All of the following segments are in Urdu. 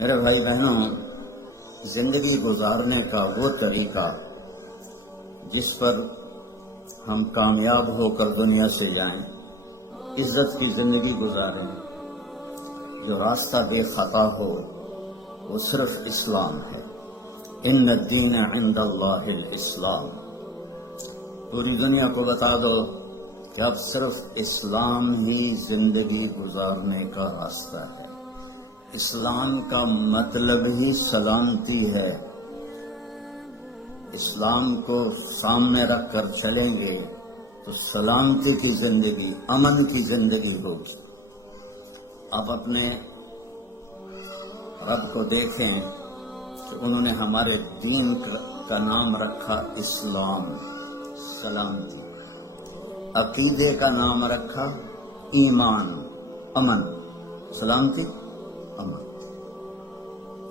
میرے بھائی بہنوں، زندگی گزارنے کا وہ طریقہ جس پر ہم کامیاب ہو کر دنیا سے جائیں، عزت کی زندگی گزاریں، جو راستہ بے خطا ہو، وہ صرف اسلام ہے۔ ان الدین عند اللہ الاسلام۔ پوری دنیا کو بتا دو کہ اب صرف اسلام ہی زندگی گزارنے کا راستہ ہے۔ اسلام کا مطلب ہی سلامتی ہے۔ اسلام کو سامنے رکھ کر چلیں گے تو سلامتی کی زندگی، امن کی زندگی ہوگی۔ آپ اپنے رب کو دیکھیں کہ انہوں نے ہمارے دین کا نام رکھا اسلام، سلامتی۔ عقیدے کا نام رکھا ایمان، امن، سلامتی، امن۔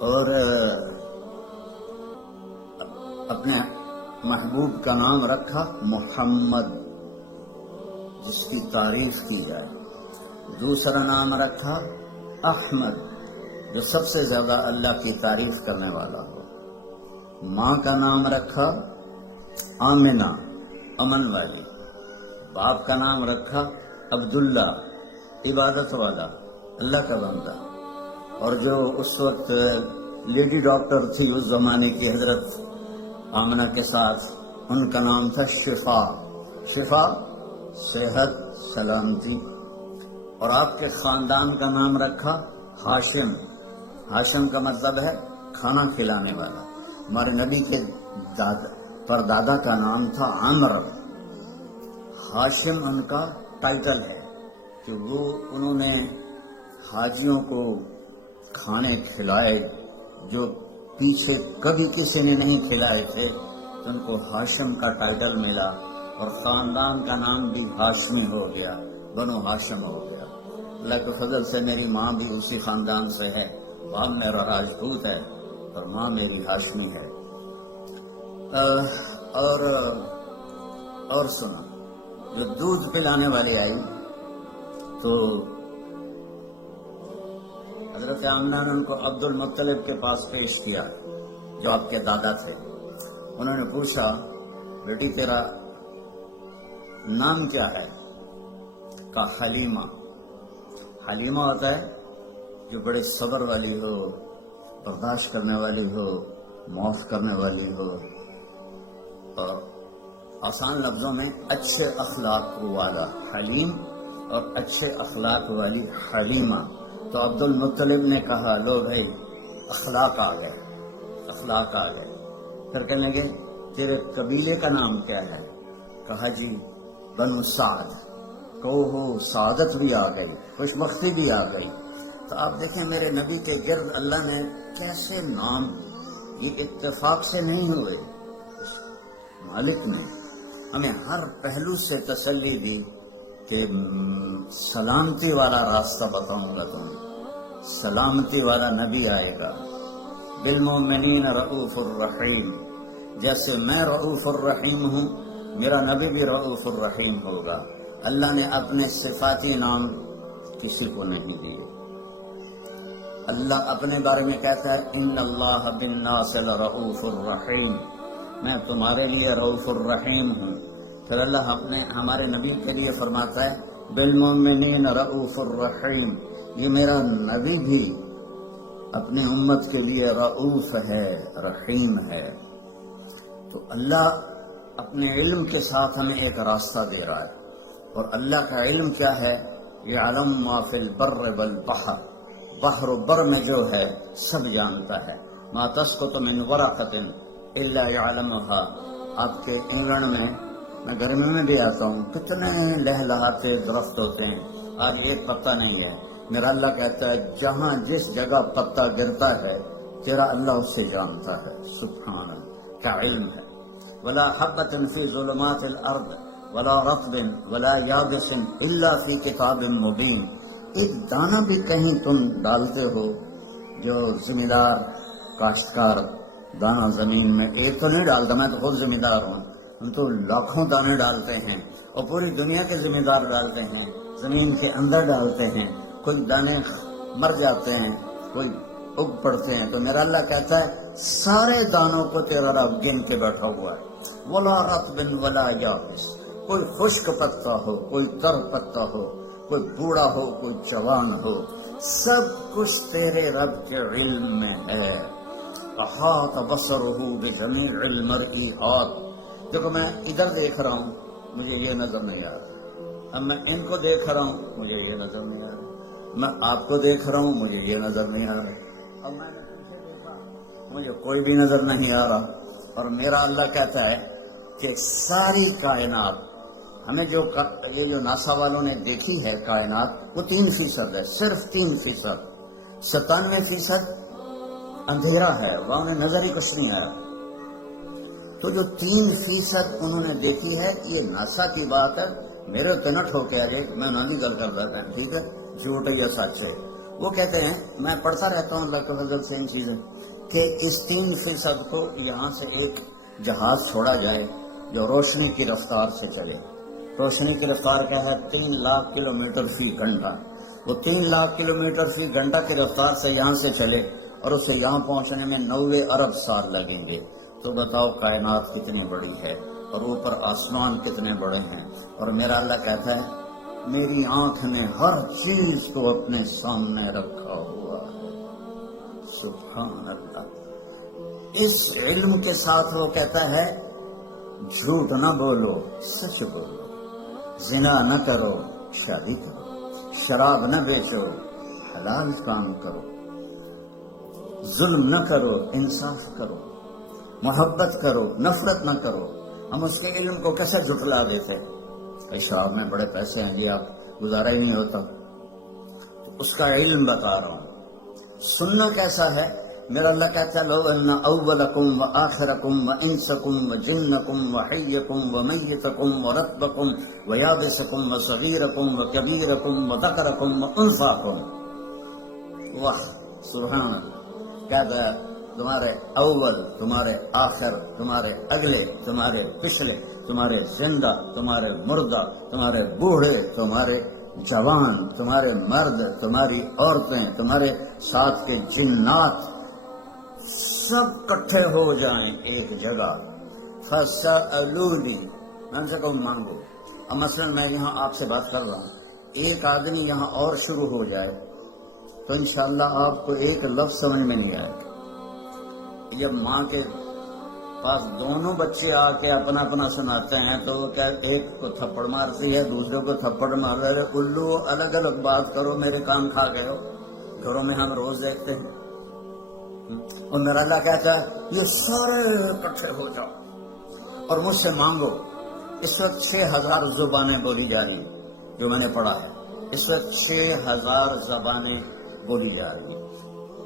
اور اپنے محبوب کا نام رکھا محمد، جس کی تعریف کی جائے۔ دوسرا نام رکھا احمد، جو سب سے زیادہ اللہ کی تعریف کرنے والا ہو۔ ماں کا نام رکھا آمنہ، امن والی۔ باپ کا نام رکھا عبداللہ، عبادت والا، اللہ کا بندہ۔ اور جو اس وقت لیڈی ڈاکٹر تھی اس زمانے کی، حضرت آمنہ کے ساتھ، ان کا نام تھا شفا۔ شفا، صحت، سلامتی۔ اور آپ کے خاندان کا نام رکھا ہاشم۔ ہاشم کا مطلب ہے کھانا کھلانے والا۔ ہمارے نبی کے پردادا کا نام تھا عمرو۔ ہاشم ان کا ٹائٹل ہے کہ انہوں نے حاجیوں کو کھانے کھلائے جو پیچھے کبھی کسی نے نہیں کھلائے تھے، تو ان کو ہاشم کا ٹائٹل ملا، اور خاندان کا نام بھی ہاشمی ہو گیا، بنو ہاشم ہو گیا۔ اللہ کے فضل سے میری ماں بھی اسی خاندان سے ہے۔ باپ میرا راجپوت ہے اور ماں میری ہاشمی ہے۔ اور سنا، جو دودھ پلانے والی آئی تو حضرت آمنہ نے ان کو عبد المطلب کے پاس پیش کیا، جو آپ کے دادا تھے۔ انہوں نے پوچھا، بیٹی تیرا نام کیا ہے؟ کہا حلیمہ۔ حلیمہ ہوتا ہے جو بڑے صبر والی ہو، برداشت کرنے والی ہو، معاف کرنے والی ہو، اور آسان لفظوں میں اچھے اخلاق والا حلیم، اور اچھے اخلاق والی حلیمہ۔ تو عبد المطلب نے کہا، لو بھائی، اخلاق آ گئے، اخلاق آ گئے۔ پھر کہنے لگے، تیرے قبیلے کا نام کیا ہے؟ کہا جی بنو سعد۔ کہو سعادت بھی آ گئی، خوش بختی بھی آ گئی۔ تو آپ دیکھیں میرے نبی کے گرد اللہ نے کیسے نام، یہ اتفاق سے نہیں ہوئے، مالک نے ہمیں ہر پہلو سے تسلی دی کہ سلامتی والا راستہ بتاؤں گا تمہیں، سلامتی والا نبی آئے گا۔ بالمؤمنین رؤوف الرحیم، جیسے میں رؤوف الرحیم ہوں، میرا نبی بھی رؤوف الرحیم ہوگا۔ اللہ نے اپنے صفاتی نام کسی کو نہیں دیے۔ اللہ اپنے بارے میں کہتا ہے، ان اللہ بالناس لرؤوف الرحیم، میں تمہارے لیے رؤوف الرحیم ہوں۔ پھر اللہ ہمارے نبی کے لیے فرماتا ہے، بالمؤمنین رؤوف الرحیم، یہ میرا نبی بھی اپنے امت کے لیے رؤوف ہے، رحیم ہے۔ تو اللہ اپنے علم کے ساتھ ہمیں ایک راستہ دے رہا ہے، اور اللہ کا علم کیا ہے؟ یعلم ما فی البر والبحر، بحر و بر میں جو ہے سب جانتا ہے۔ ما تسقط من ورقۃ الا یعلمها۔ آپ کے انگن میں گرمی میں بھی آتا ہوں، کتنے لہلہاتے درخت ہوتے ہیں، آج ایک پتا نہیں ہے۔ میرا اللہ کہتا ہے، جہاں جس جگہ پتا گرتا ہے تیرا اللہ اسے جانتا ہے۔ سبحان اللہ، کیا علم ہے۔ ولا حبۃ فی ظلمات الارض ولا رطب ولا یابس الا فی کتاب مبین۔ ایک دانہ بھی کہیں تم ڈالتے ہو، جو ذمہ دار کاشتکار دانہ زمین میں ایک تو نہیں ڈالتا، میں تو خود ذمہ دار ہوں، ہم تو لاکھوں دانے ڈالتے ہیں، اور پوری دنیا کے ذمہ دار ڈالتے ہیں، زمین کے اندر ڈالتے ہیں۔ کوئی دانے مر جاتے ہیں، کوئی اگ پڑتے ہیں تو میرا اللہ کہتا ہے سارے دانوں کو تیرا رب گن کے بیٹھا ہوا ہے، ولا رطب ولا یابس، کوئی خشک پتا ہو، کوئی تر پتا ہو، کوئی بوڑھا ہو، کوئی جوان ہو، سب کچھ تیرے رب کے علم میں ہے۔ احاط بصرہ بجمیع المرء حاط، دیکھو میں ادھر دیکھ رہا ہوں مجھے یہ نظر نہیں آ رہا، اب میں ان کو دیکھ رہا ہوں مجھے یہ نظر نہیں آ رہا، میں آپ کو دیکھ رہا ہوں مجھے یہ نظر نہیں آ رہا، اب میں نے پیچھے دیکھا مجھے کوئی بھی نظر نہیں آ رہا۔ اور میرا اللہ کہتا ہے کہ ساری کائنات ہمیں یہ جو ناسا والوں نے دیکھی ہے کائنات وہ 3% ہے، صرف 3%، 97% اندھیرا ہے، وہاں انہیں نظر ہی کچھ نہیں آیا۔ تو جو 3% انہوں نے دیکھی ہے یہ ناسا کی بات ہے، میرے تنٹ ہو کے آگے میں انہوں نے گل کر رہا ہوں، ٹھیک ہے، جھوٹ ہے یا سچ ہے۔ وہ کہتے ہیں میں پڑھتا رہتا ہوں اللہ کے فضل سے ان چیزیں کہ اس 3% کو یہاں سے ایک جہاز چھوڑا جائے جو روشنی کی رفتار سے چلے۔ روشنی کی رفتار کیا ہے؟ 3 لاکھ کلومیٹر فی گھنٹہ۔ وہ 3 لاکھ کلومیٹر فی گھنٹہ کی رفتار سے یہاں سے چلے اور اسے یہاں پہنچنے میں 90 ارب سال لگیں گے۔ تو بتاؤ کائنات کتنی بڑی ہے اور اوپر آسمان کتنے بڑے ہیں۔ اور میرا اللہ کہتا ہے میری آنکھ نے ہر چیز کو اپنے سامنے رکھا ہوا ہے۔ سبحان اللہ۔ اس علم کے ساتھ وہ کہتا ہے جھوٹ نہ بولو، سچ بولو، زنا نہ کرو، شادی کرو، شراب نہ بیچو، حلال کام کرو، ظلم نہ کرو، انصاف کرو، محبت کرو، نفرت نہ کرو۔ ہم اس کے علم کو کیسے جھٹلا دیتے؟ کہ شراب میں بڑے پیسے ہیں، یہ آپ گزارا ہی نہیں ہوتا۔ تو اس کا علم بتا رہا ہوں۔ سننا کیسا ہے؟ میرا اللہ کہتا ہے لو ان اولکم و آخرکم و انسکم و جنکم و حیکم و میتکم و رتبکم و یابسکم و صغیرکم و کبیرکم و ذکرکم و انثاکم۔ واہ سبحان اللہ۔ کہتا ہے تمہارے اول، تمہارے آخر، تمہارے اگلے، تمہارے پچھلے، تمہارے زندہ، تمہارے مردہ، تمہارے بوڑھے، تمہارے جوان، تمہارے مرد، تمہاری عورتیں، تمہارے ساتھ کے جنات، سب کٹھے ہو جائیں ایک جگہ، فَسَأَلُونِي، میں ان سے کہوں مانگو۔ اب مثلا میں یہاں آپ سے بات کر رہا ہوں، ایک آدمی یہاں اور شروع ہو جائے تو انشاءاللہ آپ کو ایک لفظ سمجھ میں نہیں آئے گا۔ جب ماں کے پاس دونوں بچے آ کے اپنا اپنا سناتے ہیں تو وہ کیا ایک کو تھپڑ مارتی ہے، دوسرے کو تھپڑ مار رہے، الو الگ الگ بات کرو، میرے کام کھا گئے ہو۔ گھروں میں ہم روز دیکھتے ہیں۔ اور میرا اللہ کہتا ہے یہ سارے اکٹھے ہو جاؤ اور مجھ سے مانگو۔ اس وقت 6000 زبانیں بولی جا رہی ہیں، جو میں نے پڑھا ہے اس وقت 6000 زبانیں بولی جا رہی ہیں۔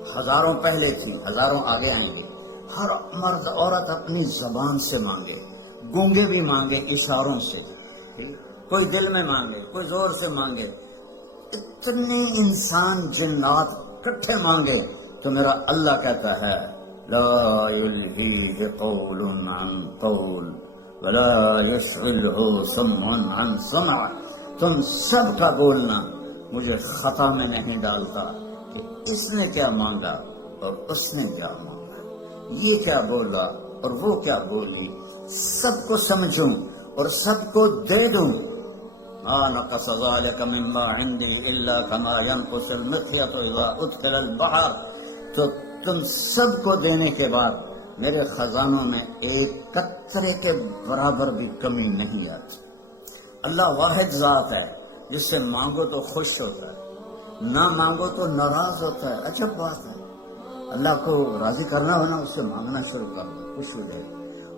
ہزاروں پہلے تھی، ہزاروں آگے آئیں گے۔ ہر مرد عورت اپنی زبان سے مانگے، گونگے بھی مانگے اشاروں سے، کوئی دل میں مانگے، کوئی زور سے مانگے، اتنے انسان جنات اکٹھے مانگے تو میرا اللہ کہتا ہے لا یلہیہ قول عن قول ولا یشغلہ سمع عن سمع۔ تم سب کا بولنا مجھے خطا میں نہیں ڈالتا کہ اس نے کیا مانگا اور اس نے کیا مانگا، یہ کیا بولا اور وہ کیا بولی، سب کو سمجھوں اور سب کو دے دوں۔ نقص ذلك مما عندي الا كما ينقص المخيط اذا ادخل البحر۔ تو تم سب کو دینے کے بعد میرے خزانوں میں ایک قطرے کے برابر بھی کمی نہیں آتی۔ اللہ واحد ذات ہے، جس سے مانگو تو خوش ہوتا ہے، نہ مانگو تو ناراض ہوتا ہے۔ عجب بات ہے، اللہ کو راضی کرنا ہونا اس سے مانگنا شروع کر دو، خوش ہو جائے۔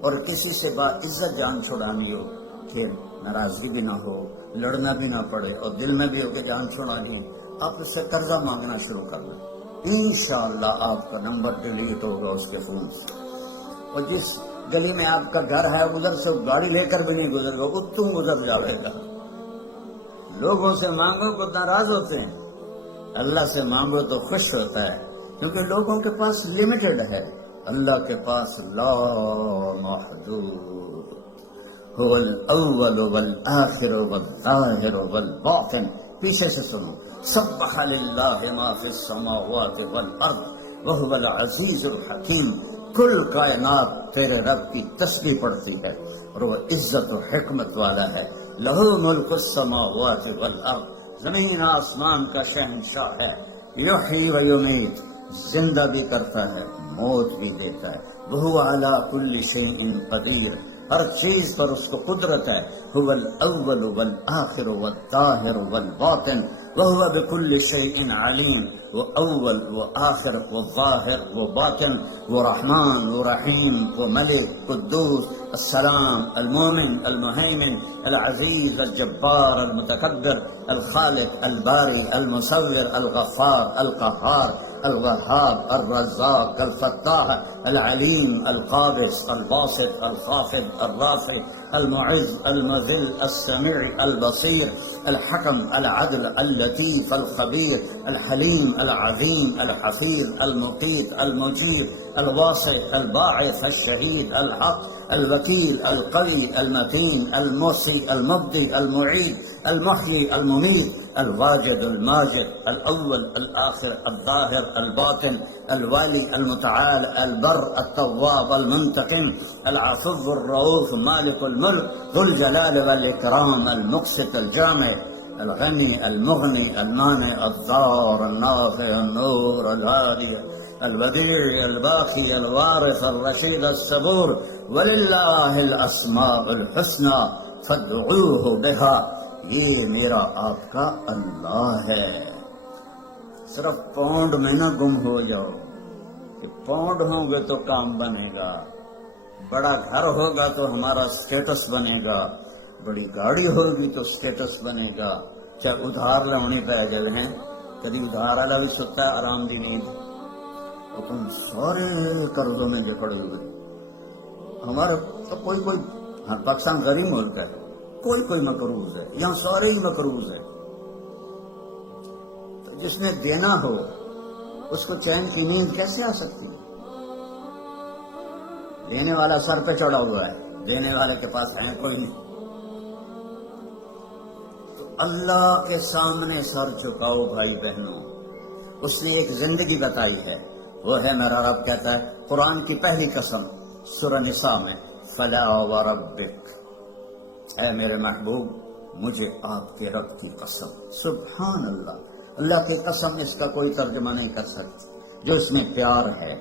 اور کسی سے با عزت جان چھڑانی ہو کہ ناراضگی بھی نہ ہو، لڑنا بھی نہ پڑے اور دل میں بھی ہو کہ جان چھڑانی، آپ اس سے قرضہ مانگنا شروع کر دیں، انشاءاللہ آپ کا نمبر ڈیلیٹ ہوگا اس کے فون سے۔ اور جس گلی میں آپ کا گھر ہے ادھر سے گاڑی لے کر بھی نہیں گزرے گا، وہ تم گزر جاوے گا۔ لوگوں سے مانگو تو ناراض ہوتے ہیں، اللہ سے مانگو تو خوش ہوتا ہے، کیونکہ لوگوں کے پاس لمیٹڈ ہے، اللہ کے پاس لا محدود۔ هو الاول والآخر والظاہر والباطن۔ پیچھے سے سنو، سبح للہ ما فی السماوات والارض وہو العزیز الحکیم، کل کائنات تیرے رب کی تسبیح پڑھتی ہے اور وہ عزت و حکمت والا ہے۔ لہو ملک السماوات والارض، زمین آسمان کا شہنشاہ ہے۔ یحیی و یمیت، زندہ بھی کرتا ہے موت بھی دیتا ہے۔ وہو علی کل شیء قدیر، ہر چیز پر اس کو قدرت ہے۔ هو الاول والآخر والظاہر والباطن وهو بكل شيء علیم، وہ اول وہ آخر وہ ظاہر وہ باطن، وہ رحمان وہ رحیم، وہ ملک قدوس السلام المومن المہیمن العزیز الجبار المتکبر الخالق الباری المصور الغفار القہار الوهاب الرزاق الفتاح العلیم القابض الباسط الخافض الرافع المعز المذل السميع البصير الحكم العدل اللطيف الخبير الحليم العظيم الحفيظ المقيت المجيب الواسع الباعث الشهيد الحق الوكيل القوي المتين المحصي المبدي المعيد المحيي المميت الواجد الماجد الأول الآخر الظاهر الباطن الوالي المتعال البر التواب المنتقم العفو الرؤوف مالك الملك ذو الجلال والإكرام المقسط الجامع الغني المغني المانع الضار النافع النور الهادي البديع الباقي الوارث الرشيد الصبور ولله الأسماء الحسنى فادعوه بها، یہ میرا آپ کا اللہ ہے۔ صرف پاؤنڈ میں نہ گم ہو جاؤ کہ پاؤنڈ ہوں گے تو کام بنے گا، بڑا گھر ہوگا تو ہمارا سٹیٹس بنے گا، بڑی گاڑی ہوگی تو سٹیٹس بنے گا، چاہے ادھار لونی پہ گئے ہیں، کبھی ادھار والا بھی سکتا ہے آرام دی نیند، تو تم سارے قرضوں میں جکڑے ہوئے۔ ہمارے تو کوئی ہاں پاکستان غریب ملک ہے، کوئی مقروض ہے، یہاں سارے ہی مقروض ہے۔ تو جس نے دینا ہو اس کو چین کی نیند کیسے آ سکتی؟ دینے والا سر پہ چڑھا ہوا ہے، دینے والے کے پاس ہے کوئی نہیں۔ تو اللہ کے سامنے سر جھکاؤ بھائی بہنوں، اس نے ایک زندگی بتائی ہے، وہ ہے میرا رب کہتا ہے قرآن کی پہلی قسم سورہ نساء میں، فلا وربک، اے میرے محبوب مجھے آپ کے رب کی قسم۔ سبحان اللہ، اللہ کی قسم اس کا کوئی ترجمہ نہیں کر سکتی، جو اس میں پیار ہے،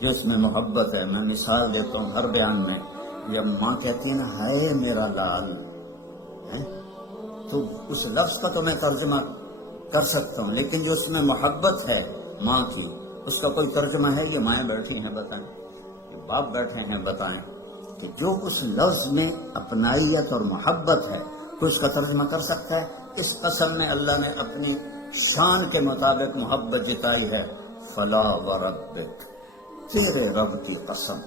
جو اس میں محبت ہے۔ میں مثال دیتا ہوں ہر بیان میں، جب ماں کہتی ہے نا ہائے میرا لال، تو اس لفظ کا تو میں ترجمہ کر سکتا ہوں، لیکن جو اس میں محبت ہے ماں کی، اس کا کوئی ترجمہ ہے؟ یہ مائیں بیٹھی ہیں بتائیں، یہ باپ بیٹھے ہیں بتائیں، کہ جو اس لفظ میں اپنائیت اور محبت ہے کوئی اس کا ترجمہ کر سکتا ہے؟ اس قسم میں اللہ نے اپنی شان کے مطابق محبت جتائی ہے، فلا وربک، تیرے رب کی قسم۔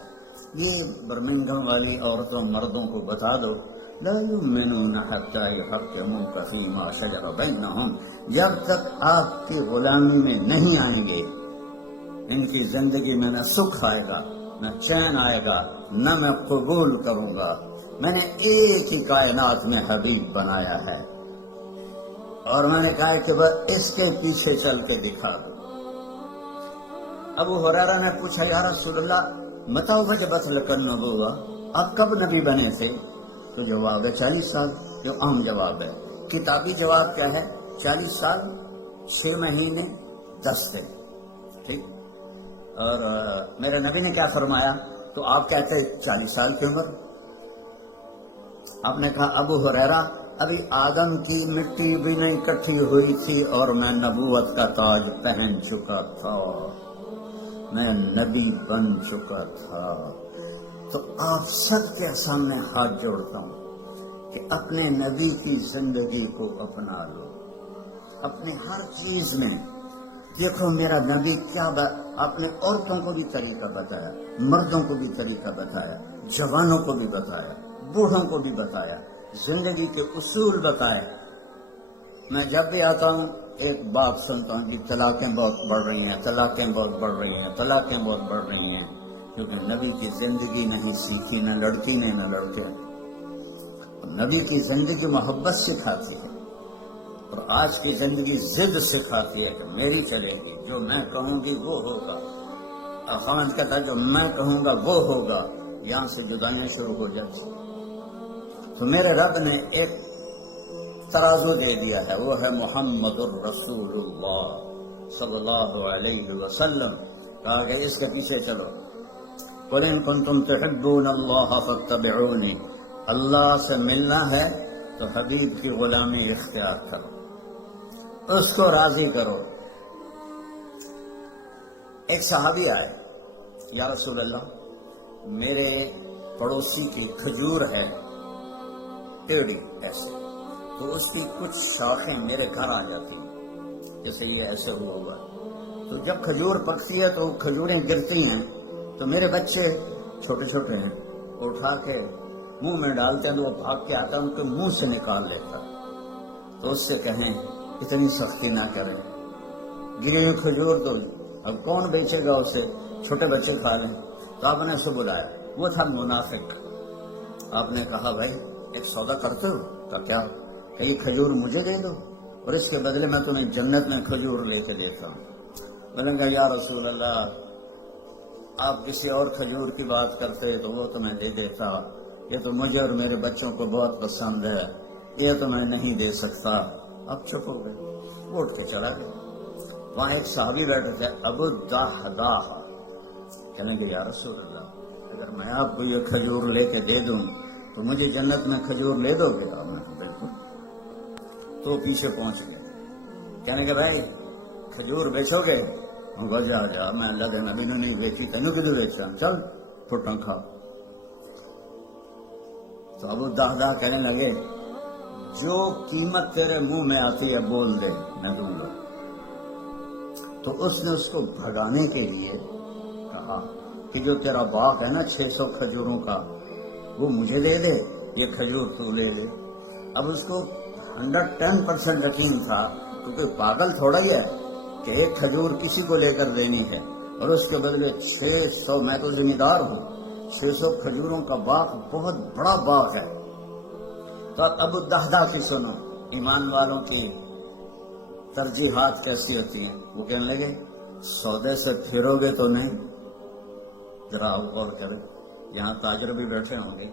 یہ برمنگھم والی عورتوں مردوں کو بتا دو، لا یؤمنون حتی یحکموک فیما شجر بینہم، جب تک آپ کی غلامی میں نہیں آئیں گے ان کی زندگی میں نہ سکھ آئے گا نہ چین آئے گا، نہ میں قبول کروں گا۔ میں نے ایک ہی کائنات میں حبیب بنایا ہے اور میں نے کہا کہ بس اس کے پیچھے چل کے دکھا دو۔ ابو ہریرہ نے پوچھا یا رسول اللہ متى وجبت لك النبوہ، آپ کب نبی بنے تھے؟ تو جواب ہے 40 سال، جو عام جواب ہے۔ کتابی جواب کیا ہے؟ 40 سال 6 مہینے 10 دن، ٹھیک۔ اور میرے نبی نے کیا فرمایا؟ تو آپ کہتے 40 سال کی عمر۔ آپ نے کہا ابو ہریرہ ابھی آدم کی مٹی بھی نہیں اکٹھی ہوئی تھی اور میں نبوت کا تاج پہن چکا تھا، میں نبی بن چکا تھا۔ تو آپ سب کے سامنے ہاتھ جوڑتا ہوں کہ اپنے نبی کی زندگی کو اپنا لو، اپنے ہر چیز میں دیکھو میرا نبی کیا آپ نے عورتوں کو بھی طریقہ بتایا، مردوں کو بھی طریقہ بتایا، جوانوں کو بھی بتایا، بوڑھوں کو بھی بتایا، زندگی کے اصول بتائے۔ میں جب بھی آتا ہوں ایک بات سنتا ہوں کہ طلاقیں بہت بڑھ رہی ہیں، طلاقیں بہت بڑھ رہی ہیں، طلاقیں بہت بڑھ رہی ہیں، کیونکہ نبی کی زندگی نہیں سیکھی، نہ لڑکی نے نہ لڑکے۔ نبی کی زندگی محبت سکھاتی ہے، اور آج کی زندگی ضد سکھاتی ہے کہ میری چلے گی، جو میں کہوں گی وہ ہوگا۔ اخوان کہتا ہے جو میں کہوں گا وہ ہوگا، یہاں سے جدائیاں شروع ہو جاتی۔ تو میرے رب نے ایک ترازو دے دیا ہے، وہ ہے محمد الرسول اللہ صلی اللہ علیہ وسلم۔ کہا کہ اس کے پیچھے چلو، قُلْ إِن كُنتُمْ تُحِبُّونَ اللَّهَ فَاتَّبِعُونِي، اللہ سے ملنا ہے تو حبیب کی غلامی اختیار کرو، اس کو راضی کرو۔ ایک صحابی آئے، یا رسول اللہ میرے پڑوسی کی کھجور ہے ٹیڑھی ایسے، تو اس کی کچھ شاخیں میرے گھر آ جاتی ہیں، جیسے یہ ایسے ہوا، تو جب کھجور پکتی ہے تو کھجوریں گرتی ہیں، تو میرے بچے چھوٹے چھوٹے ہیں، اٹھا کے منہ میں ڈالتے ہیں تو وہ بھاگ کے آتا ہے، ان کے منہ سے نکال لیتا، تو اس سے کہیں اتنی سختی نہ کریں، گری ہوئی کھجور تو اب کون بیچے گا اسے، چھوٹے بچے کھا لیں۔ تو آپ نے اسے بلایا، وہ تھا منافق۔ آپ نے کہا بھائی ایک سودا کرتے ہو؟ تو کیا کہ یہ کھجور مجھے دے دو اور اس کے بدلے میں تمہیں جنت میں کھجور لے کے دیتا ہوں۔ بولیں گے یا رسول اللہ آپ کسی اور کھجور کی بات کرتے تو وہ تمہیں دے دیتا، یہ تو مجھے اور میرے بچوں کو بہت پسند ہے، یہ تو میں نہیں دے سکتا۔ اب چپ ہو گئے، وہ اٹھ کے چلا گیا۔ وہاں ایک صحابی بیٹھے تھے، ابو الدحداح، کہنے گے یا رسول اللہ اگر میں آپ کو یہ کھجور لے کے دے دوں تو مجھے جنت میں کھجور لے دو گے؟ آپ نے کہا بالکل۔ تو پیچھے پہنچ گئے، کہنے کہ بھائی کھجور بیچو گے؟ جا میں اللہ کے نبی نے نہیں بیچی، تینوں کدھر بیچا، چل پھٹا کھا۔ تو ابو الدحداح کہنے لگے جو قیمت تیرے منہ میں آتی ہے بول دے میں دوں گا۔ تو اس نے اس کو بھگانے کے لیے کہا کہ جو تیرا باغ ہے نا 600 کھجوروں کا وہ مجھے دے دے، یہ کھجور تو لے لے۔ اب اس کو 110% یقین تھا، کیونکہ پاگل تھوڑا ہی ہے کہ ایک کھجور کسی کو لے کر دینی ہے اور اس کے بدلے 600، میں تو ذمہ دار ہوں، 600 کھجوروں کا باغ بہت بڑا باغ ہے۔ تو ابو الدحداح کی سنو، ایمان والوں کی ترجیحات کیسی ہوتی ہیں۔ وہ کہنے لگے سودے سے پھرو گے تو نہیں، ذرا غور کرے، یہاں تاجر بھی بیٹھے ہوں گے،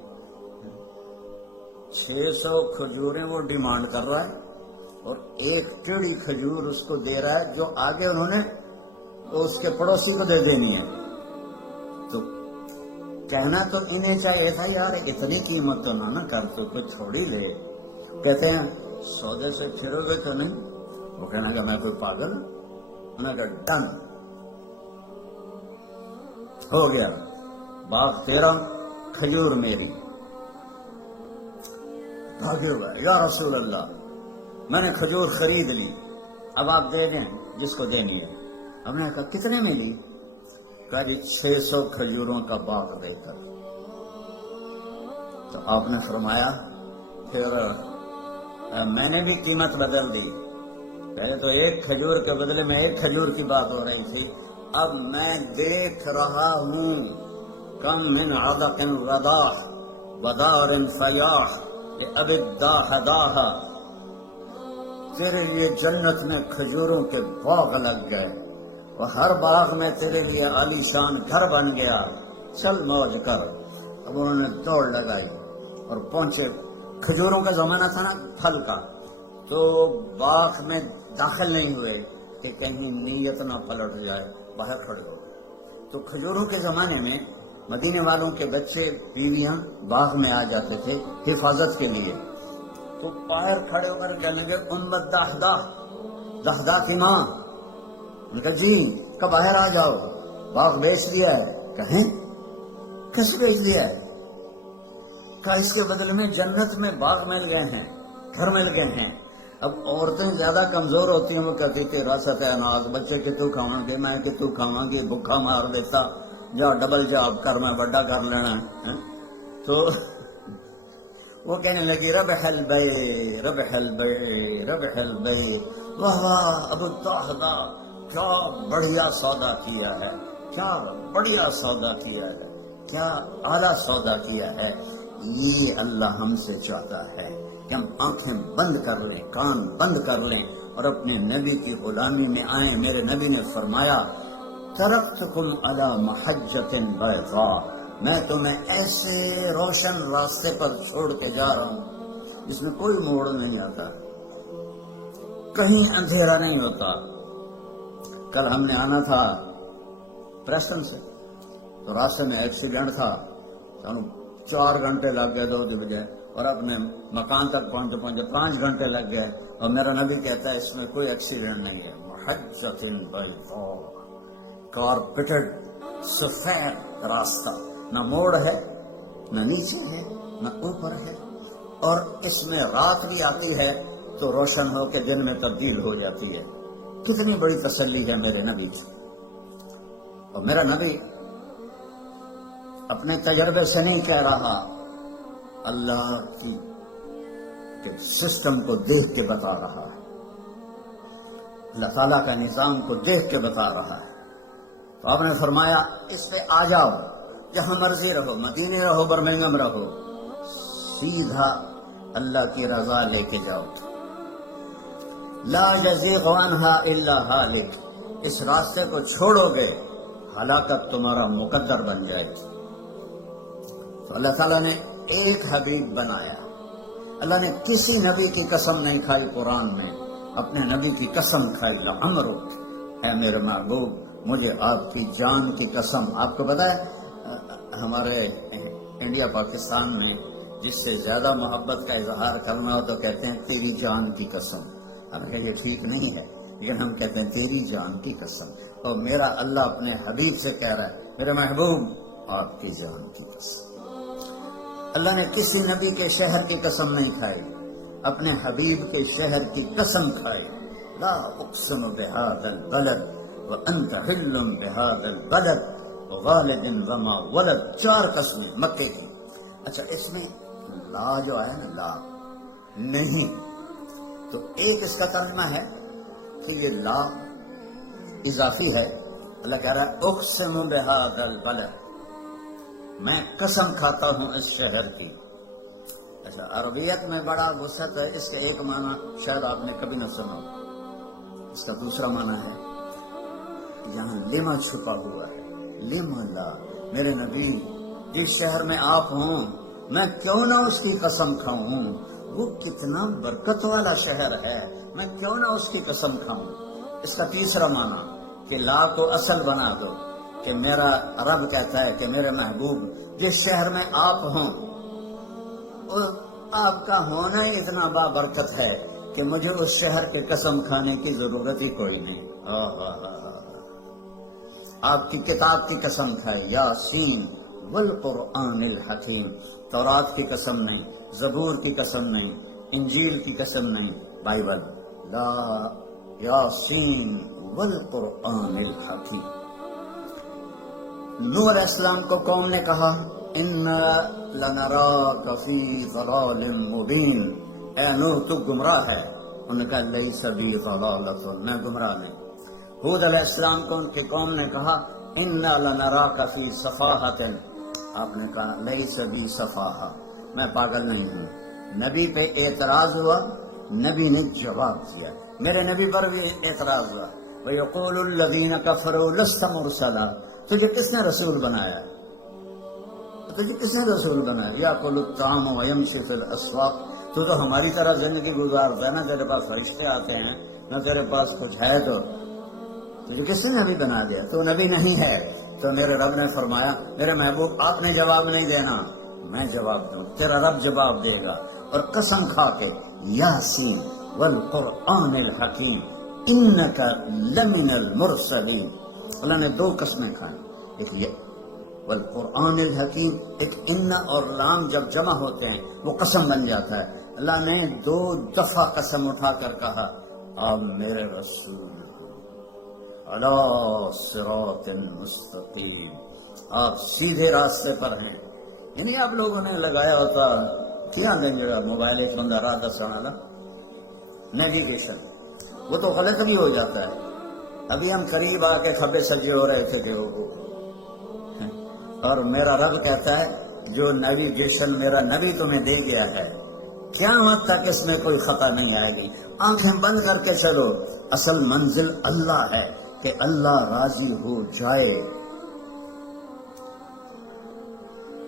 600 کھجوریں وہ ڈیمانڈ کر رہا ہے اور ایک ٹیڑھی کھجور اس کو دے رہا ہے جو آگے انہوں نے اس کے پڑوسی کو دے دینی ہے۔ تو کہنا تو انہیں چاہیے تھا یار اتنی قیمت تو نہ کر، تو کوئی تھوڑی لے۔ کہتے ہیں سودے سے پھرو گے تو نہیں۔ وہ کہنا کہ میں کوئی پاگل ہوں؟ انہوں نے کہا ڈن ہو گیا، باغ تیرا کھجور میری۔ بھاگے ہوئے، یا رسول اللہ میں نے کھجور خرید لی، اب آپ دے دیں جس کو دینی ہے۔ ہم نے کہا کتنے میں لی؟ کہا جی 600 کھجوروں کا باغ دے کر۔ تو آپ نے فرمایا پھر میں نے بھی قیمت بدل دی، پہلے تو ایک کھجور کے بدلے میں ایک کھجور کی بات ہو رہی تھی، اب میں دیکھ رہا ہوں کم من عدق غداح ودار فیاح اب الدحداح، تیرے لیے جنت میں کھجوروں کے باغ لگ گئے اور ہر باغ میں تیرے لیے عالیشان گھر بن گیا، چل موج کر۔ اب انہوں نے دوڑ لگائی اور پہنچے، کھجوروں کا زمانہ تھا نا پھل کا، تو باغ میں داخل نہیں ہوئے کہ کہیں نیت نہ پلٹ جائے، باہر کھڑے ہو گئے۔ تو کھجوروں کے زمانے میں مدینے والوں کے بچے بیویاں باغ میں آ جاتے تھے حفاظت کے لیے، تو باہر کھڑے ہو کر کہنے لگے امت دحداح، دحداح کی ماں نے کہا جی کب باہر آ جاؤ، باغ بیچ لیا ہے۔ کہیں کیسے بیچ لیا ہے؟ کہا اس کے بدلے میں جنت میں باغ مل گئے ہیں، گھر مل گئے ہیں۔ اب عورتیں زیادہ کمزور ہوتی ہیں، وہ کہتی کہ راست ہے اناج، بچے کہ تو کھاواں گے، میں کہ تو کھاواں گی، بھوکا مار دیتا، جا ڈبل جاب کر میں بڑا کر لینا ہے۔ تو وہ کہنے لگی ربح البیع ربح البیع ربح البیع، واہ واہ ابو الدحداح کیا بڑھیا سودا کیا ہے، کیا بڑھیا سودا کیا ہے، کیا اعلیٰ سودا کیا ہے۔ یہ اللہ ہم سے چاہتا ہے کہ ہم آنکھیں بند کر لیں، کان بند کر لیں اور اپنے نبی کی غلامی میں آئیں۔ میرے نبی نے فرمایا ترکتکم علی محجۃ بیضاء، میں تمہیں ایسے روشن راستے پر چھوڑ کے جا رہا ہوں جس میں کوئی موڑ نہیں آتا، کہیں اندھیرا نہیں ہوتا۔ کل ہم نے آنا تھا پریسٹن سے، تو راستے میں ایکسیڈنٹ تھا، 4 گھنٹے لگ گئے 2 کی بجائے، اور اپنے مکان تک پہنچے 5 گھنٹے لگ گئے، اور میرا نبی کہتا ہے اس میں کوئی ایکسیڈنٹ نہیں ہے۔ محجۃ بیضاء، کارپیٹڈ سفید راستہ، نہ موڑ ہے، نہ نیچے ہے، نہ اوپر ہے، اور اس میں رات بھی آتی ہے تو روشن ہو کے دن میں تبدیل ہو جاتی ہے۔ کتنی بڑی تسلی ہے میرے نبی سے۔ اور میرا نبی اپنے تجربے سے نہیں کہہ رہا، اللہ کی کے سسٹم کو دیکھ کے بتا رہا ہے، اللہ تعالیٰ کا نظام کو دیکھ کے بتا رہا ہے۔ تو آپ نے فرمایا اس پہ آ جاؤ، جہاں مرضی رہو، مدینے رہو، برمنگھم رہو، سیدھا اللہ کی رضا لے کے جاؤ۔ لا یزیغ عنہا الا ہالک، اس راستے کو چھوڑو گے ہلاکت تمہارا مقدر بن جائے گی۔ تو اللہ تعالیٰ نے ایک حبیب بنایا، اللہ نے کسی نبی کی قسم نہیں کھائی قرآن میں، اپنے نبی کی قسم کھائی، لعمرک، اے میرے محبوب مجھے آپ کی جان کی قسم۔ آپ کو پتہ ہے ہمارے انڈیا پاکستان میں جس سے زیادہ محبت کا اظہار کرنا ہو تو کہتے ہیں تیری جان کی قسم، حالانکہ یہ ٹھیک نہیں ہے، لیکن ہم کہتے ہیں تیری جان کی قسم۔ اور میرا اللہ اپنے حبیب سے کہہ رہا ہے میرے محبوب آپ کی جان کی قسم۔ اللہ نے کسی نبی کے شہر کی قسم نہیں کھائی، اپنے حبیب کے شہر کی قسم کھائی۔ لا اقسم بهذا البلد وانت حل بهذا البلد ووالد وما ولد، 4 قسمیں مکے کی۔ اچھا اس میں لا جو ہے نا، لا نہیں، تو ایک اس کا ترجمہ ہے کہ یہ لا اضافی ہے۔ اللہ کہہ رہا ہے اقسم بهذا البلد، میں قسم کھاتا ہوں اس شہر کی۔ اچھا عربیت میں بڑا وسعت ہے، اس کے ایک معنی شاید آپ نے کبھی نہ سنا، اس کا دوسرا معنی ہے یہاں لما چھپا ہوا ہے، لما لا، میرے نبی جس شہر میں آپ ہوں میں کیوں نہ اس کی قسم کھاؤں، وہ کتنا برکت والا شہر ہے، میں کیوں نہ اس کی قسم کھاؤں۔ اس کا تیسرا معنی کہ لا کو اصل بنا دو، کہ میرا رب کہتا ہے کہ میرے محبوب جس شہر میں آپ ہوں آپ کا ہونا ہی اتنا بابرکت ہے کہ مجھے اس شہر کے قسم کھانے کی ضرورت ہی کوئی نہیں۔ آپ کی کتاب کی قسم کھائے، یاسین والقرآن الحکیم، تورات کی قسم نہیں، زبور کی قسم نہیں، انجیل کی قسم نہیں، بائبل، لا یاسین والقرآن الحکیم۔ نوح علیہ السلام کو قوم نے کہا اِنَّا لَنَرَاكَ فِي ضَلَالٍ مُبِينٍ، اے نوح تو گمراہ ہے۔ انہوں نے کہا لَيْسَ بِي ضَلَالَةٌ، میں گمراہ نہیں۔ ہود علیہ السلام کو ان کی قوم نے کہا اِنَّا لَنَرَاكَ فِي صَفَاحَةٍ، آپ نے کہا لَيْسَ بِي صَفَاحَةٌ، میں پاگل نہیں ہوں۔ نبی پہ اعتراض ہوا، نبی نے جواب دیا، میرے نبی پر بھی اعتراض ہوا۔ وَيَقُولُ الَّذِينَ كَفَرُوا لَسْتَ مُرْسَلًا، تجھے کس نے رسول بنایا؟ تجھے کس نے رسول بنایا؟ یاکل الطعام ویمشی فی الاسواق، تو ہماری طرح زندگی گزارتا ہے، نہ تیرے پاس فرشتے آتے ہیں نہ تیرے پاس کچھ ہے، تو تجھے کس نے نبی بنا دیا؟ تو نبی نہیں ہے۔ تو میرے رب نے فرمایا میرے محبوب آپ نے جواب نہیں دینا، میں جواب دوں، تیرا رب جواب دے گا۔ اور قسم کھا کے یاسین والقرآن الحکیم انک لمن المرسلین، اللہ نے 2 قسمیں کھائیں، ایک یہ والقرآن الحکیم، ایک ان اور لام جب جمع ہوتے ہیں وہ قسم بن جاتا ہے۔ اللہ نے 2 دفعہ قسم اٹھا کر کہا آپ میرے رسول علی صراط مستقیم، آپ سیدھے راستے پر ہیں۔ یعنی آپ لوگوں نے لگایا ہوتا کیا دیں گے موبائل ایک بندہ راہ دسانا والا نیویگیشن، وہ تو غلط بھی ہو جاتا ہے۔ ابھی ہم قریب آ کے کھبے سجے ہو رہے تھے کہ اور میرا رب کہتا ہے جو نیویگیشن میرا نبی تمہیں دے گیا ہے قیامت تک اس میں کوئی خطا نہیں آئے گی. آنکھیں بند کر کے چلو. اصل منزل اللہ ہے کہ اللہ راضی ہو جائے.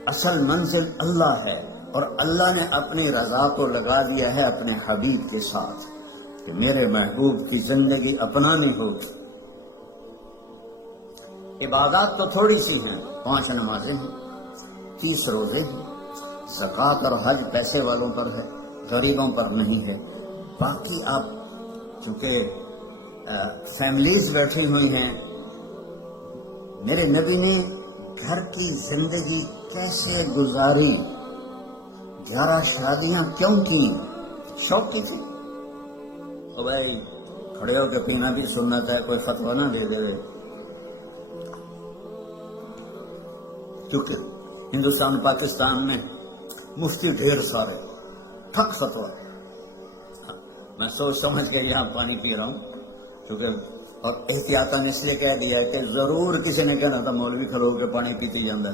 اصل منزل اللہ ہے اور اللہ نے اپنی رضا کو لگا دیا ہے اپنے حبیب کے ساتھ کہ میرے محبوب کی زندگی اپنانی ہوگی. عبادات تو تھوڑی سی ہیں، 5 نمازیں ہیں، 30 روزے ہیں، زکوٰۃ اور حج پیسے والوں پر ہے، غریبوں پر نہیں ہے. باقی آپ چونکہ فیملیز بیٹھی ہوئی ہیں، میرے نبی نے گھر کی زندگی کیسے گزاری، 11 شادیاں کیوں کی؟ شوق کی تھی. تو بھائی کھڑے ہو کے پینا بھی سنت ہے، کوئی فتویٰ نہ دے دے. کیونکہ ہندوستان پاکستان میں مفتی ڈھیر سارے، ٹھک فتویٰ. میں سوچ سمجھ کے یہاں پانی پی رہا ہوں کیونکہ اور احتیاطاً اس لیے کہہ دیا کہ ضرور کسی نے کہنا تھا مولوی کھڑے ہو کے پانی پیتے جاندہ.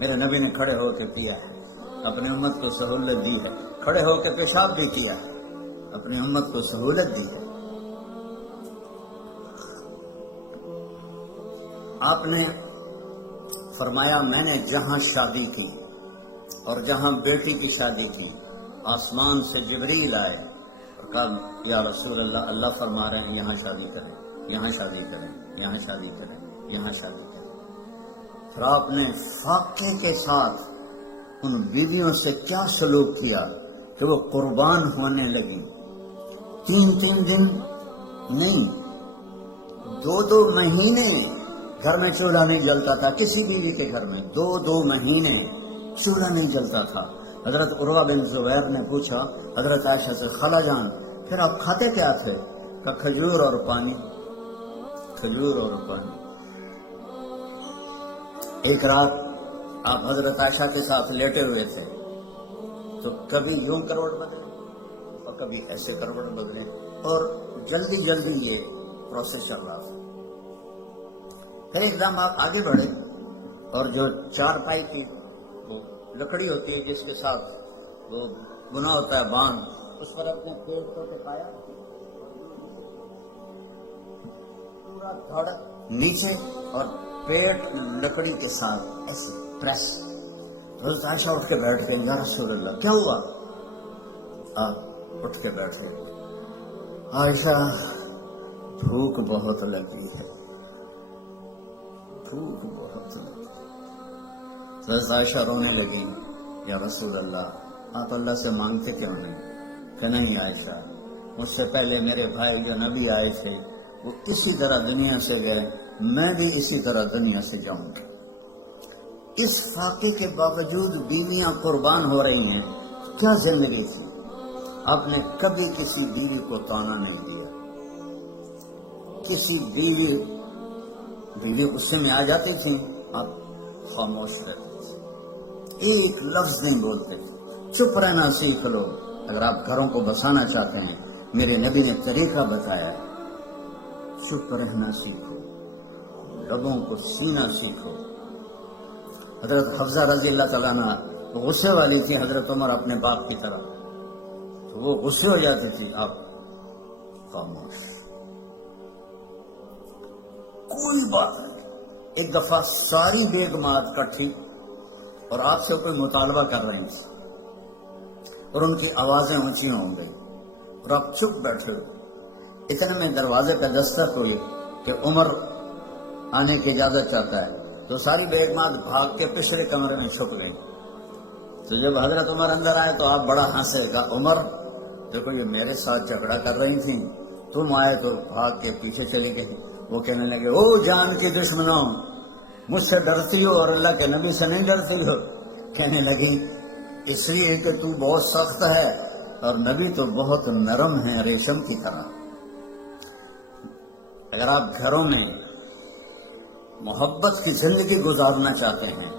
میرے نبی نے کھڑے ہو کے پیا ہے، اپنی امت کو سہولت دی ہے. کھڑے ہو کے پیشاب بھی کیا ہے، اپنی امت کو سہولت دی ہے. آپ نے فرمایا میں نے جہاں شادی کی اور جہاں بیٹی کی شادی کی، آسمان سے جبریل آئے اور کہا یا رسول اللہ، اللہ فرما رہے ہیں یہاں شادی کریں، یہاں شادی کریں، یہاں شادی کریں، یہاں شادی کریں. پھر آپ نے فاقے کے ساتھ ان بیویوں سے کیا سلوک کیا کہ وہ قربان ہونے لگی. 3 دن نہیں، 2 مہینے گھر میں چولہا نہیں جلتا تھا. کسی بیوی کے گھر میں 2 مہینے چولہا نہیں جلتا تھا. حضرت عروہ بن زبیر نے پوچھا حضرت عائشہ سے، خالہ جان پھر آپ کھاتے کیا تھے؟ کہا کھجور اور پانی، کھجور اور پانی. ایک رات آپ حضرت عائشہ کے ساتھ لیٹے ہوئے تھے تو کبھی یوں کروٹ بدلے اور کبھی ایسے کروٹ بدلے اور جلدی جلدی یہ پروسیس چل رہا تھا. پھر ایک دم آپ آگے بڑھے اور جو 4 پائی کی وہ لکڑی ہوتی ہے جس کے ساتھ وہ بنا ہوتا ہے باندھ، اس پر اپنے پیٹ کو ٹکایا، پورا دھڑ نیچے اور پیٹ لکڑی کے ساتھ ایسے پریس. حضرت عائشہ اٹھ کے بیٹھ گئے، یا رسول اللہ کیا ہوا؟ آپ اٹھ کے بیٹھ گئے. عائشہ بھوک بہت لگی ہے، بھوک بہت لگی. حضرت عائشہ رونے لگی، یا رسول اللہ آپ اللہ سے مانگتے کیوں نہیں؟ کہ نہیں عائشہ، مجھ سے پہلے میرے بھائی جو نبی آئے تھے وہ اسی طرح دنیا سے گئے، میں بھی اسی طرح دنیا سے جاؤں گی. اس فاقے کے باوجود بیویاں قربان ہو رہی ہیں. کیا زندگی تھی؟ آپ نے کبھی کسی بیوی کو طعنہ نہیں دیا. کسی بیوی غصے میں آ جاتی تھی، آپ خاموش رہتے تھے، ایک لفظ نہیں بولتے تھے. چپ رہنا سیکھ لو. اگر آپ گھروں کو بسانا چاہتے ہیں، میرے نبی نے طریقہ بتایا ہے. چپ رہنا سیکھو، لبوں کو سینا سیکھو. حضرت حفصہ رضی اللہ تعالیٰ عنہ غصے والی تھی حضرت عمر اپنے باپ کی طرح، تو وہ غصے ہو جاتی تھی، آپ خاموش، کوئی بات نہیں. ایک دفعہ ساری بیگمات کٹھی اور آپ سے کوئی مطالبہ کر رہی تھی اور ان کی آوازیں اونچی ہو گئی اور آپ چپ بیٹھے ہو. اتنے میں دروازے پہ دستک ہوئی کہ عمر آنے کی اجازت چاہتا ہے، تو ساری بیگمات بھاگ کے پچھلے کمرے میں چھپ گئی. تو جب حضرت عمر اندر آئے تو آپ بڑا ہنسے گا، عمر دیکھو یہ میرے ساتھ جھگڑا کر رہی تھی، تم آئے تو بھاگ کے پیچھے چلی گئی. وہ کہنے لگے او جان کی دشمنوں، مجھ سے ڈرتی ہو اور اللہ کے نبی سے نہیں ڈرتی ہو؟ کہنے لگی اس لیے کہ تو بہت سخت ہے اور نبی تو بہت نرم ہے ریشم کی طرح. اگر آپ گھروں میں محبت کی زندگی گزارنا چاہتے ہیں،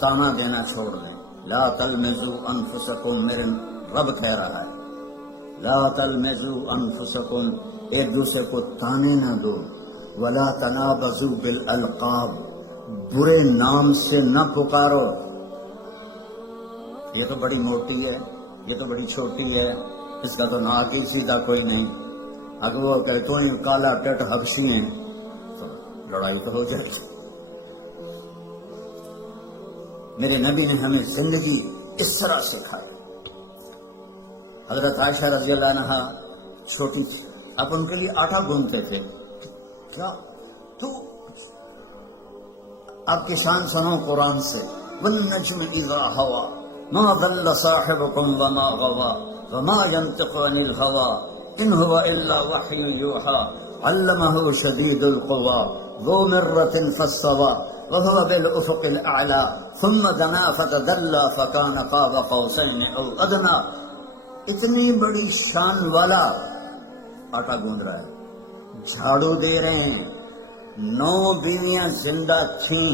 طعنہ دینا چھوڑ دیں. لا تلمزوا انفسکم، میرے رب کہہ رہا ہے لا تلمزوا انفسکم، ایک دوسرے کو طعنے نہ دو. ولا تنابزوا بالالقاب، برے نام سے نہ پکارو، یہ تو بڑی موٹی ہے، یہ تو بڑی چھوٹی ہے، اس کا تو ناک ہی سیدھا کوئی نہیں، اگر وہ کہ تو ہی کالا پیٹ حبشی ہیں تو لڑائی تو ہو جائے گی۔ میرے نبی نے ہمیں زندگی اس طرح سکھائی۔ حضرت عائشہ رضی اللہ عنہا چھوٹی تھی، اب ان کے لیے آٹا گوندتے تھے، کیا تو آپ کی شان سنو قرآن سے، وَالنَّجْمِ إِذَا هَوَى مَا ضَلَّ صَاحِبُكُمْ وَمَا غَوَى وَمَا يَنطِقُ عَنِ الْهَوَى إِنْ هُوَ إِلَّا وَحْيٌ يُوحَى عَلَّمَهُ شَدِيدُ الْقُوَى ذُو مِرَّةٍ فَاسْتَوَى وَهُوَ بِالْأُفُقِ الْأَعْلَى ثُمَّ دَنَا فَتَدَلَّى فَكَانَ قَابَ قَوْسَيْنِ أَوْ أَدْنَى۔ اتنی بڑی شان والا آٹا گوندھ رہا ہے، جھاڑو دے رہے ہیں، 9 بیویاں زندہ تھیں،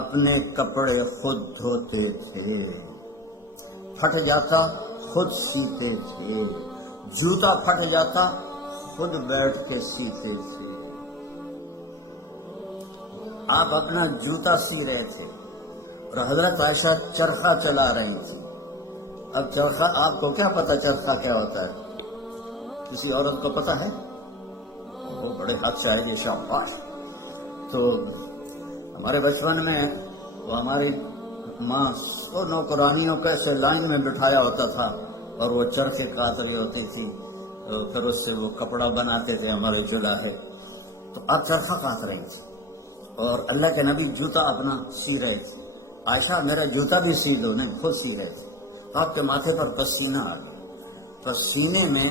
اپنے کپڑے خود دھوتے تھے، پھٹ جاتا خود سیتے تھے، جوتا پھٹ جاتا خود بیٹھ کے سیتے تھے۔ آپ اپنا جوتا سی رہے تھے اور حضرت عائشہ چرخہ چلا رہی تھی۔ اب چرخہ، آپ کو کیا پتا چرخہ کیا ہوتا ہے؟ کسی عورت کو پتا ہے؟ وہ بڑے حد سے آئے گی شاباش۔ تو ہمارے بچپن میں وہ ہماری ماں کو نوکرانیوں کو ایسے لائن میں بٹھایا ہوتا تھا اور وہ چرخے کاٹ رہی ہوتی تھی، پھر اس سے وہ کپڑا بناتے تھے ہمارے جولاہے۔ تو آپ چرخہ کاٹ رہی تھی اور اللہ کے نبی جوتا اپنا سی رہے تھے۔ عائشہ میرا جوتا بھی سی دو، نہیں خود سی رہے تھے۔ آپ کے ماتھے پر پسینہ آ گیا، پسینے میں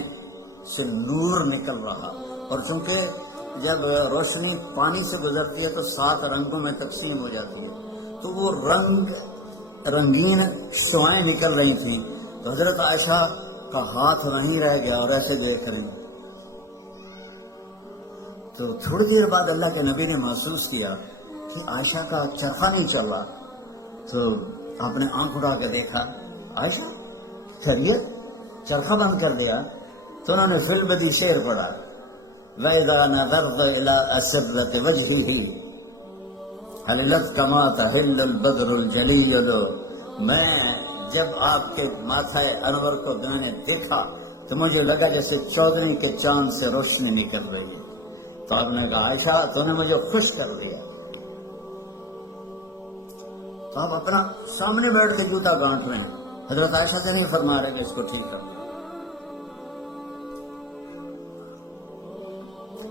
سے نور نکل رہا، اور چونکہ جب روشنی پانی سے گزرتی ہے تو 7 رنگوں میں تقسیم ہو جاتی ہے، تو وہ رنگین شعائیں نکل رہی تھیں۔ تو حضرت عائشہ کا ہاتھ وہیں رہ گیا اور ایسے دیکھ رہی۔ تو تھوڑی دیر بعد اللہ کے نبی نے محسوس کیا کہ عائشہ کا چرخہ نہیں چل رہا، تو آپ نے آنکھ اٹھا کے دیکھا، عائشہ خیریت؟ چرخہ بند کر دیا؟ تو انہوں نے فی البدی شعر پڑھا، وَإِذَا نَظَرْتَ إِلَىٰ أَسِرَّةِ وَجْهِهِ حَلِلَتْ كَمَا تَحِلُّ الْبَدْرُ الْجَلِيُّ۔ میں جب آپ کے ماتھے انور کو میں نے دیکھا تو مجھے لگا جیسے چودھری کے چاند سے روشنی نکل رہی ہے۔ تو آپ نے کہا عائشہ تو نے مجھے خوش کر دیا۔ تو آپ اپنا سامنے بیٹھ کے جوتا گانٹ رہے ہیں، حضرت عائشہ سے نہیں فرما رہے کہ اس کو ٹھیک کر دو۔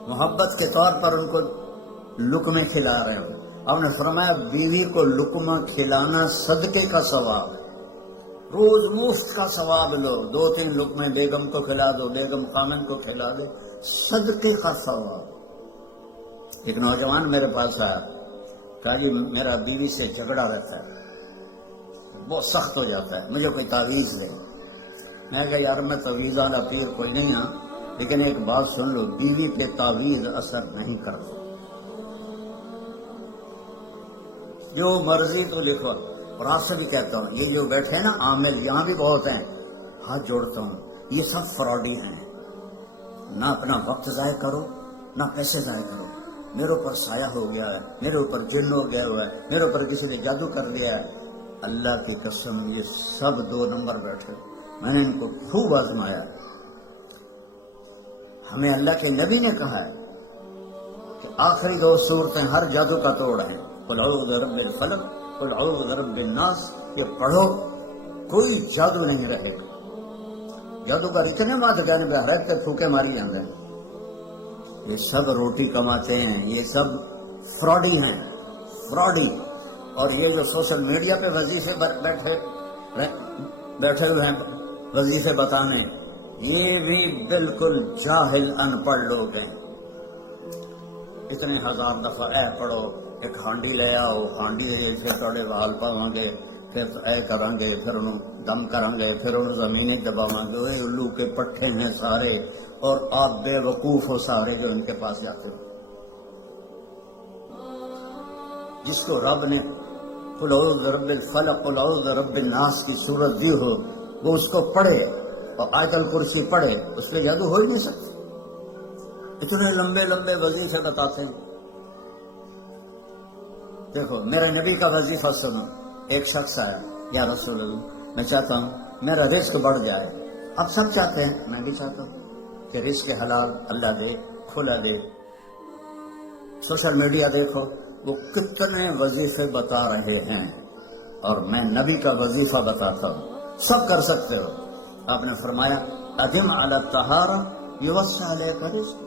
محبت کے طور پر ان کو لقمے کھلا رہے ہو۔ آپ نے فرمایا بیوی کو لقمہ کھلانا صدقے کا ثواب ہے، روز مفت کا ثواب لو، 2-3 لقمے بیگم کو کھلا دو، بیگم خامن کو کھلا دے، صدقے کا ثواب۔ ایک نوجوان میرے پاس آیا، کہا جی میرا بیوی سے جھگڑا رہتا ہے، بہت سخت ہو جاتا ہے، مجھے کوئی تعویذ دے۔ میں کہا یار میں تعویذ والا پیر کوئی نہیں ہاں، لیکن ایک بات سن لو، بیوی پہ تعویذ اثر نہیں کرتا، جو مرضی تو لکھو۔ اور آپ سے بھی کہتا ہوں، یہ جو بیٹھے ہیں نا عامل، یہاں بھی بہت ہیں، ہاتھ جوڑتا ہوں، یہ سب فراڈی ہیں۔ نہ اپنا وقت ضائع کرو، نہ پیسے ضائع کرو۔ میرے اوپر سایہ ہو گیا ہے، میرے اوپر جن ہو گیا ہوا ہے، میرے اوپر کسی نے جادو کر لیا ہے، اللہ کی قسم یہ سب 2 نمبر بیٹھے، میں نے ان کو خوب آزمایا۔ ہمیں اللہ کے نبی نے کہا ہے کہ آخری 2 صورتیں ہر جادو کا توڑ ہیں، قل اعوذ برب الفلق، قل اعوذ برب الناس، یہ پڑھو کوئی جادو نہیں رہے گا۔ جادوگر اتنے مات جانے پہ ہر پھوکے ماری جاتے ہیں، یہ سب روٹی کماتے ہیں، یہ سب فراڈی ہیں، فراڈی۔ اور یہ جو سوشل میڈیا پہ وظیفے بیٹھے ہوئے ہیں وظیفے بتانے، یہ بھی بالکل جاہل ان پڑھ لوگ ہیں۔ اتنے 1000 دفعہ اے پڑھو، ایک ہانڈی لے آؤ، ہانڈی سے تھوڑے وال پاؤں گے، پھر اے کریں گے، پھر انہوں دم کریں گے، پھر انہوں زمینیں دباؤں گے، وہ الو کے پٹھے ہیں سارے، اور آپ بے وقوف ہو سارے جو ان کے پاس جاتے ہو۔ جس کو رب نے قل اعوذ برب الفلق قل اعوذ برب الناس کی صورت دی ہو، وہ اس کو پڑھے اور آیت الکرسی پڑھے، اس پہ جادو ہو ہی نہیں سکتی۔ اتنے لمبے لمبے وظیفے بتاتے ہیں۔ دیکھو میرے نبی کا وظیفہ سنو. ایک شخص آیا, یا رسول اللہ میں چاہتا ہوں میرا رزق بڑھ جائے. اب سب چاہتے ہیں, میں بھی چاہتا ہوں کہ رزق حلال اللہ دے, کھلا دے. سوشل میڈیا دیکھو وہ کتنے وظیفے بتا رہے ہیں, اور میں نبی کا وظیفہ بتاتا ہوں, سب کر سکتے ہو. آپ نے فرمایا ادم علی الطہارہ یوسع علیک رزق,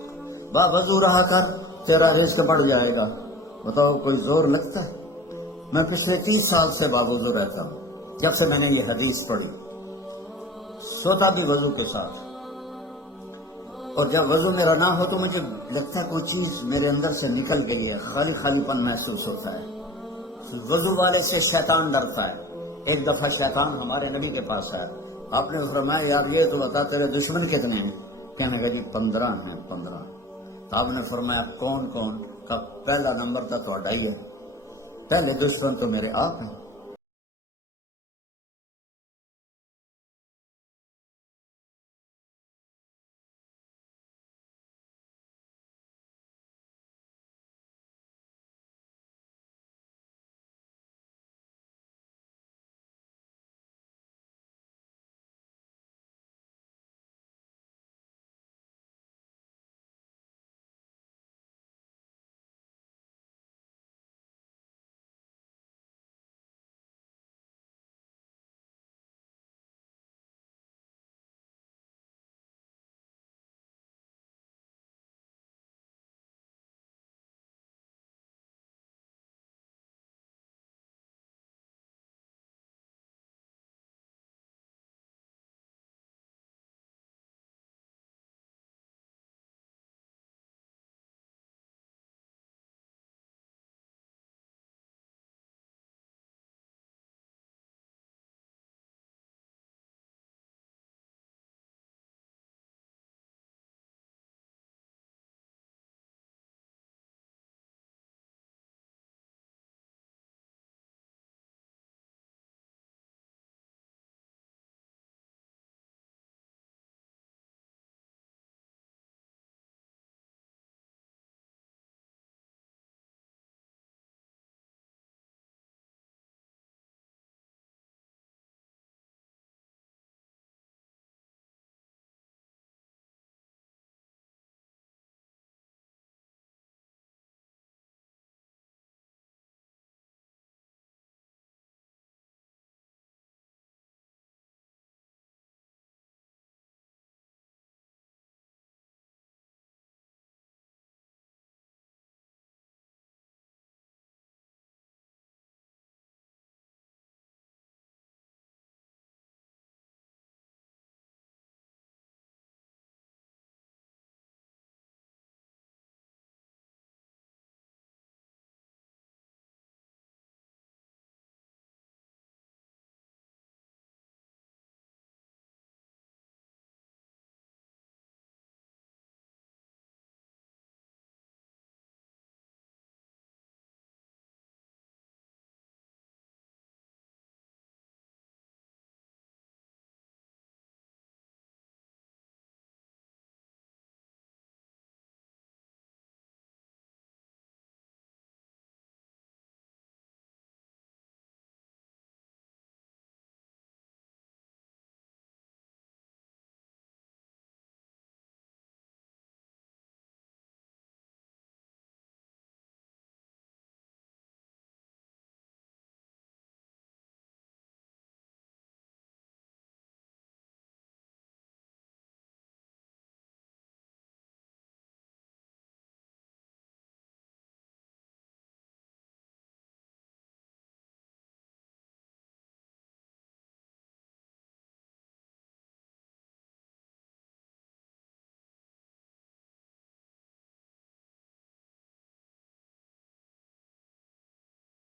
با وضو رہا کر تیرا رزق بڑھ جائے گا. بتاؤ کوئی زور لگتا ہے؟ میں پچھلے 30 سال سے باوضو رہتا ہوں, جب سے میں نے یہ حدیث پڑھی. سوتا بھی وضو کے ساتھ, اور جب وضو میرا نہ ہو تو مجھے لگتا ہے کوئی چیز میرے اندر سے نکل گئی ہے, خالی خالی پن محسوس ہوتا ہے. وضو والے سے شیطان ڈرتا ہے. ایک دفعہ شیطان ہمارے نبی کے پاس آیا. آپ نے فرمایا یار یہ تو بتا تیرے دشمن کتنے ہیں؟ کہنے لگا جی 15 ہیں. 15. آپ نے فرمایا کون کون؟ کا پہلا نمبر تھا تو ہی ہے, پہلے دشمن تو میرے آپ ہیں.